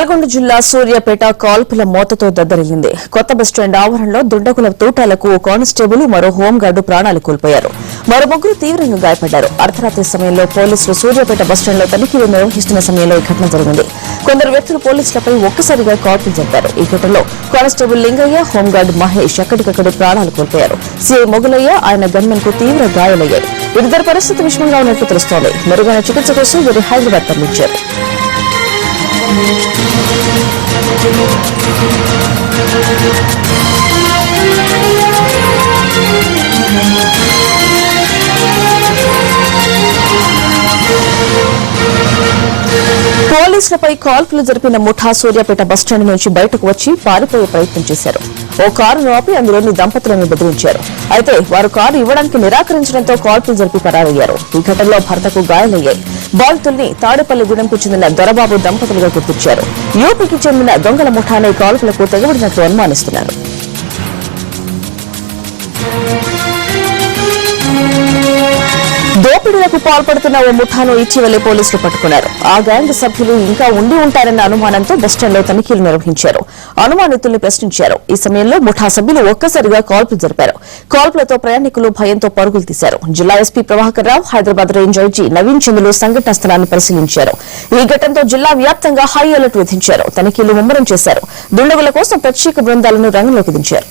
నల్గొండ జిల్లా సూర్యాపేట కాల్పుల మోతతో దద్దరిల్లింది. కొత్త బస్టాండ్ ఆవరణలో దుండగుల తూటాలకు కానిస్టేబుల్ మరో హోంగార్డు ప్రాణాలు కోల్పోయారు. మరో ముగ్గురు తీవ్రంగా గాయపడ్డారు. అర్ధరాత్రి సమయంలో పోలీసులు సూర్యాపేట బస్టాండ్లో తనిఖీలు నిర్వహిస్తున్న సమయంలో ఈ ఘటన జరిగింది. కొందరు వ్యక్తులు పోలీసులపై ఒక్కసారిగా కాల్పులు జరిపారు. ఈ ఘటనలో కానిస్టేబుల్ లింగయ్య, హోంగార్డు మహేష్ అక్కడికక్కడే ప్రాణాలు కోల్పోయారు. సీఐ మొగులయ్య, ఆయన గన్మెన్ కు తీవ్ర గాయాలయ్యాయి. వీరిద్దరి పరిస్థితి విషమంగా ఉన్నట్లు తెలుస్తోంది. మెరుగైన చికిత్స కోసం వీరు హైదరాబాద్ తరలించారు. పోలీసులపై కాల్పులు జరిపిన ముఠా సూర్యాపేట బస్టాండ్ నుంచి బయటకు వచ్చి పారిపోయే ప్రయత్నం చేశారు. ఓ కారును ఆపి అందులోని దంపతులను బెదిరించారు. అయితే వారు కారు ఇవ్వడానికి నిరాకరించడంతో కాల్పులు జరిపి పరారయ్యారు. ఈ ఘటనలో భర్తకు గాయాలయ్యాయి. బాధితుల్ని తాడేపల్లిగూడెంకు చెందిన దొరబాబు దంపతులుగా గుర్తించారు. యూపీకి చెందిన దొంగల ముఠానే కాల్పులకు తెగబడినట్లు అనుమానిస్తున్నారు. దోపిడీలకు పాల్పడుతున్న ఓ ముఠాను ఇటీవలే పోలీసులు పట్టుకున్నారు. ఆ గ్యాంగ్ సభ్యులు ఇంకా ఉండి ఉంటారన్న అనుమానంతో బస్టాండ్లో తనిఖీలు నిర్వహించారు. అనుమానితుల్ని ప్రశ్నించారు. ఈ సమయంలో ముఠా సభ్యులు ఒక్కసారిగా కాల్పులు జరిపారు. కాల్పులతో ప్రయాణికులు భయంతో పరుగులు తీశారు. జిల్లా SP Prabhakar Rao, Hyderabad range IG Naveen చంద్రులు సంఘటనా స్థలాన్ని పరిశీలించారు. ఈ ఘటనతో జిల్లా వ్యాప్తంగా హై అలర్ట్ విధించారు. తనిఖీలు ముమ్మరం చేశారు. దుండగుల కోసం ప్రత్యేక బృందాలను రంగంలోకి దించారు.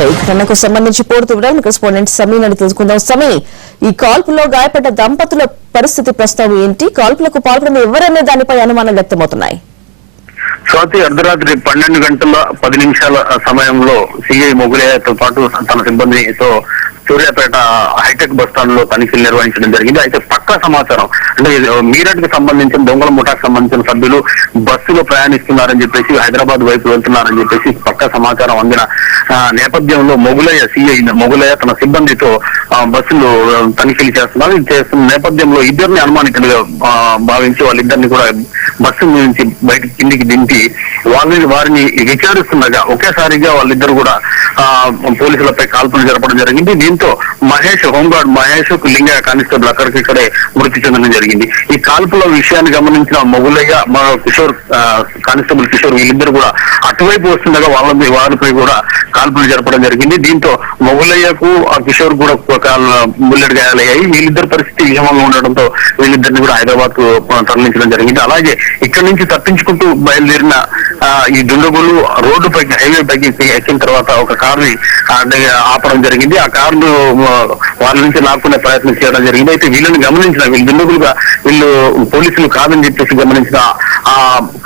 ఈ ఘటనకు సంబంధించి పూర్తి వివరాలను కరెస్పాండెంట్ సమీన్ అని తెలుసుకుందాం. సమీ, ఈ కాల్పులో గాయపడ్డ దంపతుల పరిస్థితి ప్రస్తుతం ఏంటి? కాల్పులకు పాల్పడిన ఎవరనే దానిపై అనుమానాలు వ్యక్తమవుతున్నాయి. స్వాతి, అర్ధరాత్రి 12 గంటల 10 నిమిషాల సమయంలో సిఐ మొగులయ్యతో పాటు తన సిబ్బందితో సూర్యాపేట హైటెక్ బస్ స్టాండ్ లో తనిఖీలు నిర్వహించడం జరిగింది. అయితే పక్కా సమాచారం అంటే మీరట్ కి సంబంధించిన దొంగల ముఠాకు సంబంధించిన సభ్యులు బస్సులో ప్రయాణిస్తున్నారని చెప్పేసి హైదరాబాద్ వైపు వెళ్తున్నారని చెప్పేసి పక్కా సమాచారం అందిన నేపథ్యంలో మొగులయ్య తన సిబ్బందితో బస్సులు తనిఖీలు చేస్తున్న నేపథ్యంలో ఇద్దరిని అనుమానితులుగా భావించి వాళ్ళిద్దరిని కూడా బస్సు నుంచి బయటికి కిందికి దింపి వారిని విచారిస్తుండగా ఒకేసారిగా వాళ్ళిద్దరు కూడా పోలీసులపై కాల్పులు జరపడం జరిగింది. దీంతో మహేష్, హోంగార్డ్ మహేష్, లింగయ్య కానిస్టేబుల్ అక్కడికిక్కడే మృతి చెందడం జరిగింది. ఈ కాల్పుల విషయాన్ని గమనించిన మొగులయ్య, కిషోర్, కానిస్టేబుల్ కిషోర్ వీళ్ళిద్దరు కూడా అటువైపు వస్తుండగా వారిపై కూడా కాల్పులు జరపడం జరిగింది. దీంతో మొగులయ్యకు కిషోర్ కూడా బుల్లెట్ గాయాలయ్యాయి. వీళ్ళిద్దరు పరిస్థితి విషమంగా ఉండడంతో వీళ్ళిద్దరిని కూడా హైదరాబాద్ కు తరలించడం జరిగింది. అలాగే ఇక్కడి నుంచి తప్పించుకుంటూ బయలుదేరిన ఈ దుండగులు రోడ్డు పైకి, హైవే పైకి ఎక్కిన తర్వాత ఒక కారుని ఆపడం జరిగింది. ఆ కారును వాళ్ళ నుంచి లాక్కునే ప్రయత్నం చేయడం జరిగింది. అయితే వీళ్ళని గమనించిన దుండగులుగా వీళ్ళు పోలీసులు కాదని చెప్పేసి గమనించిన ఆ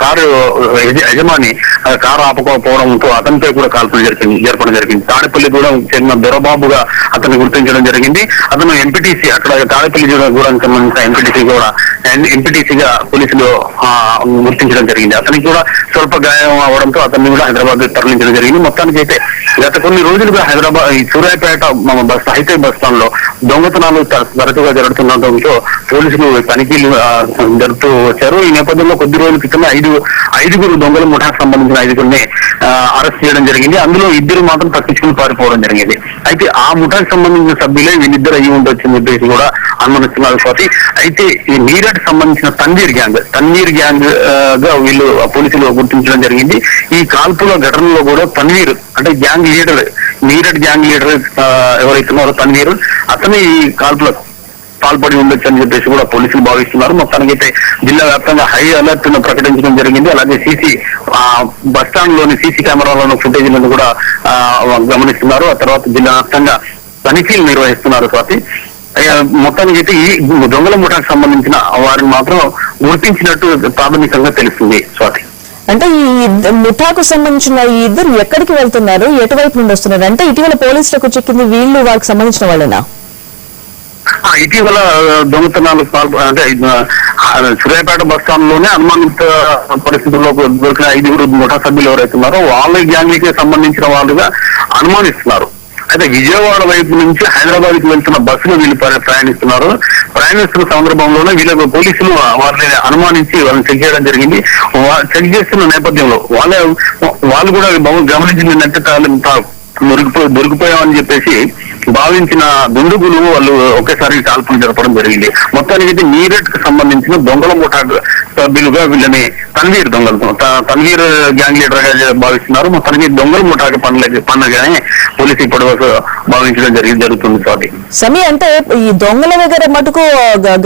కారు యజమాని కారు ఆపకపోవడంతో అతనిపై కూడా కాల్పులు జరపడం జరిగింది. తాడేపల్లిగూడెం చెందిన దొరబాబుగా అతన్ని గుర్తించడం జరిగింది. అతను ఎంపీటీసీ, అక్కడ తాడేపల్లిగూడెంకి సంబంధించిన ఎంపీటీసీగా పోలీసులు గుర్తించడం జరిగింది. అతనికి కూడా స్వల్ప గాయం అవడంతో అతన్ని కూడా హైదరాబాద్ తరలించడం జరిగింది. మొత్తానికి అయితే గత కొన్ని రోజులుగా హైదరాబాద్ ఈ సూర్యాపేట హైటెక్ బస్ స్టాండ్ లో దొంగతనాలు తరచుగా జరుగుతుండటంతో పోలీసులు తనిఖీలు జరుపుతూ వచ్చారు. ఈ నేపథ్యంలో కొద్ది రోజుల క్రితం ఐదుగురు దొంగల ముఠాకు సంబంధించిన 5గురిని అరెస్ట్ చేయడం జరిగింది. అందులో 2 మాత్రం తప్పించుకుని పారిపోవడం జరిగింది. అయితే ఆ ముఠాకు సంబంధించిన సభ్యులే వీళ్ళిద్దరు అయ్యి ఉండొచ్చని చెప్పేసి కూడా అనుమానిస్తున్నారు. స్వాతి, అయితే ఈ మీరట్ సంబంధించిన తన్వీర్ గ్యాంగ్ గా వీళ్ళు పోలీసులు గుర్తించడం జరిగింది. ఈ కాల్పుల ఘటనలో కూడా తన్వీర్ అంటే gang leader, Meerut gang leader ఎవరైతున్నారో తన్వీర్, అతను ఈ కాల్పులకు పాల్పడి ఉండొచ్చు అని చెప్పేసి కూడా పోలీసులు భావిస్తున్నారు. మొత్తానికైతే జిల్లా వ్యాప్తంగా హై అలర్ట్ ను ప్రకటించడం జరిగింది. అలాగే బస్ స్టాండ్ లోని సీసీ కెమెరాలను ఫుటేజ్లను కూడా గమనిస్తున్నారు. ఆ తర్వాత జిల్లా వ్యాప్తంగా తనిఖీలు నిర్వహిస్తున్నారు. స్వాతి, మొత్తానికి అయితే ఈ దొంగల ముఠాకు సంబంధించిన వారిని మాత్రం గుర్తించినట్టు ప్రాథమికంగా తెలుస్తుంది. స్వాతి, అంటే ఈ ముఠాకు సంబంధించిన ఈ ఇద్దరు ఎక్కడికి వెళ్తున్నారు, ఎటువైపు నుండి వస్తున్నారు? అంటే ఇటీవల పోలీసులకు చిక్కింది వీళ్ళు వారికి సంబంధించిన వాళ్ళేనా? ఇటీవల దొంగతనాలు అంటే సూర్యాపేట బస్ స్టాండ్ లోనే అనుమానిత పరిస్థితుల్లో దొరికిన 5గురు ముఠా సభ్యులు ఎవరైతున్నారో వాళ్ళ గ్యాంగ్కి సంబంధించిన వాళ్ళుగా అనుమానిస్తున్నారు. అయితే విజయవాడ వైపు నుంచి హైదరాబాద్ కి వెళ్తున్న బస్సులో వీళ్ళు ప్రయాణిస్తున్న సందర్భంలోనే వీళ్ళ పోలీసులు వారిని అనుమానించి వాళ్ళని చెక్ చేయడం జరిగింది. చెక్ చేస్తున్న నేపథ్యంలో వాళ్ళు కూడా గమనించింది ఏంటంటే దొరికిపోయామని చెప్పేసి భావించిన దుండగులు వాళ్ళు ఒకేసారి కాల్పులు జరపడం జరిగింది. మొత్తానికి అయితే మీరట్ కు సంబంధించిన దొంగల ముఠా సభ్యులుగా వీళ్ళని తన్వీర్ గ్యాంగ్ లీడర్ గా భావిస్తున్నారు. మొత్తానికి దొంగల ముఠాకి పనులుగానే పోలీసు ఇప్పటి వరకు భావించడం జరుగుతుంది. స్వాతి సమీ, అంటే ఈ దొంగల దగ్గర మటుకు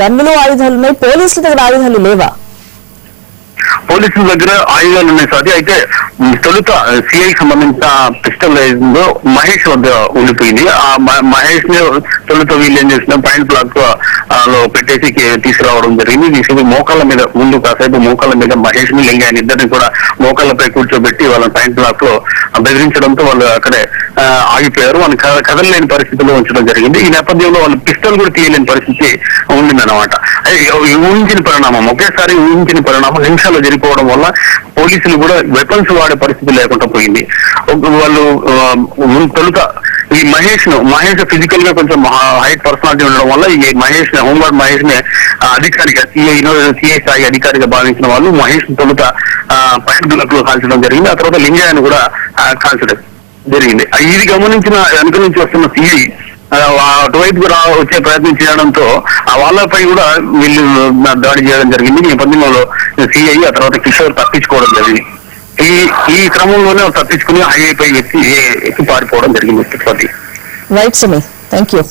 గన్నులు ఆయుధాలు ఉన్నాయి, పోలీసుల దగ్గర ఆయుధాలు లేవా? పోలీసుల దగ్గర ఆయుధాలు ఉన్నాయి స్వాతి. అయితే తొలుత సిఐ సంబంధించిన పిస్టల్ మహేష్ వద్ద ఉండిపోయింది. ఆ మహేష్ ని తొలుత వీళ్ళు ఏం చేసిన పాయింట్ బ్లాక్ లో పెట్టేసి తీసుకురావడం జరిగింది. తీసుకుని మోకాళ్ళ మీద ముందు కాసేపు మోకాళ్ళ మీద మహేష్ ని లింగాయని ఇద్దరిని కూడా మోకాళ్ళపై కూర్చోబెట్టి వాళ్ళ పాయింట్ బ్లాక్ లో బెదిరించడంతో వాళ్ళు అక్కడే ఆగిపోయారు. వాళ్ళు కదలలేని పరిస్థితిలో ఉంచడం జరిగింది. ఈ నేపథ్యంలో వాళ్ళు పిస్టల్ కూడా తీయలేని పరిస్థితి ఉండిందన్నమాట. ఊహించిన పరిణామం, ఒకేసారి ఊహించిన పరిణామం నిమిషాలు జరిగిపోవడం వల్ల పోలీసులు కూడా వెపన్స్ వాడే పరిస్థితి లేకుండా పోయింది. వాళ్ళు తొలుత ఈ మహేష్ ఫిజికల్ గా కొంచెం హైట్ పర్సనాలిటీ ఉండడం వల్ల ఈ హోంగార్డ్ మహేష్ ని అధికారిగా సిఐ స్థాయి అధికారిగా భావించిన వాళ్ళు మహేష్ తొలుత పాయింట్ బ్లాక్ లో కాల్చడం జరిగింది. ఆ తర్వాత లింగాయను కూడా కాల్చడం జరిగింది. ఇది గమనించిన వెనుక నుంచి వస్తున్న సిఐ అటువైపు వచ్చే ప్రయత్నం చేయడంతో వాళ్ళపై కూడా వీళ్ళు దాడి చేయడం జరిగింది. ఈ నేపథ్యంలో సిఐ ఆ తర్వాత కిషోర్ తప్పించుకోవడం జరిగింది. ఈ క్రమంలోనే తప్పించుకుని హైవే పై ఎక్కి పారిపోవడం జరిగింది. Right Sami, thank you.